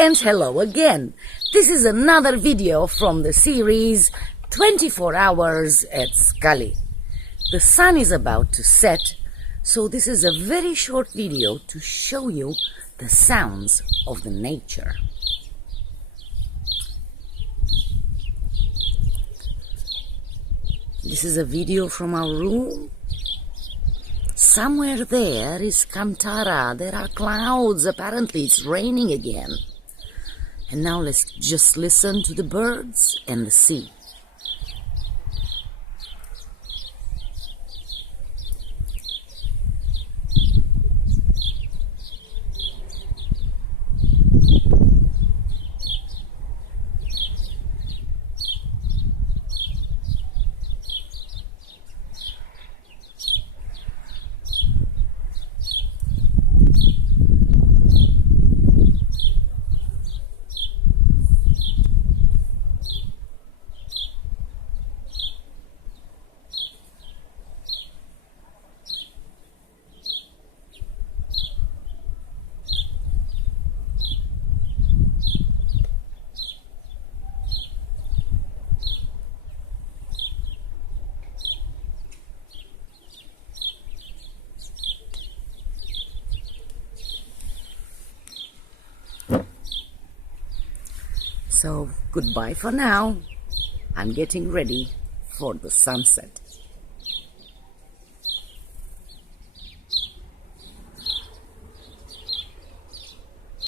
And hello again. This is another video from the series 24 Hours at Skali. The sun is about to set, so this is a very short video to show you the sounds of the nature. This is a video from our room. Somewhere there is Kantara. There are clouds. Apparently it's raining again. And now let's just listen to the birds and the sea. So, goodbye for now. I'm getting ready for the sunset.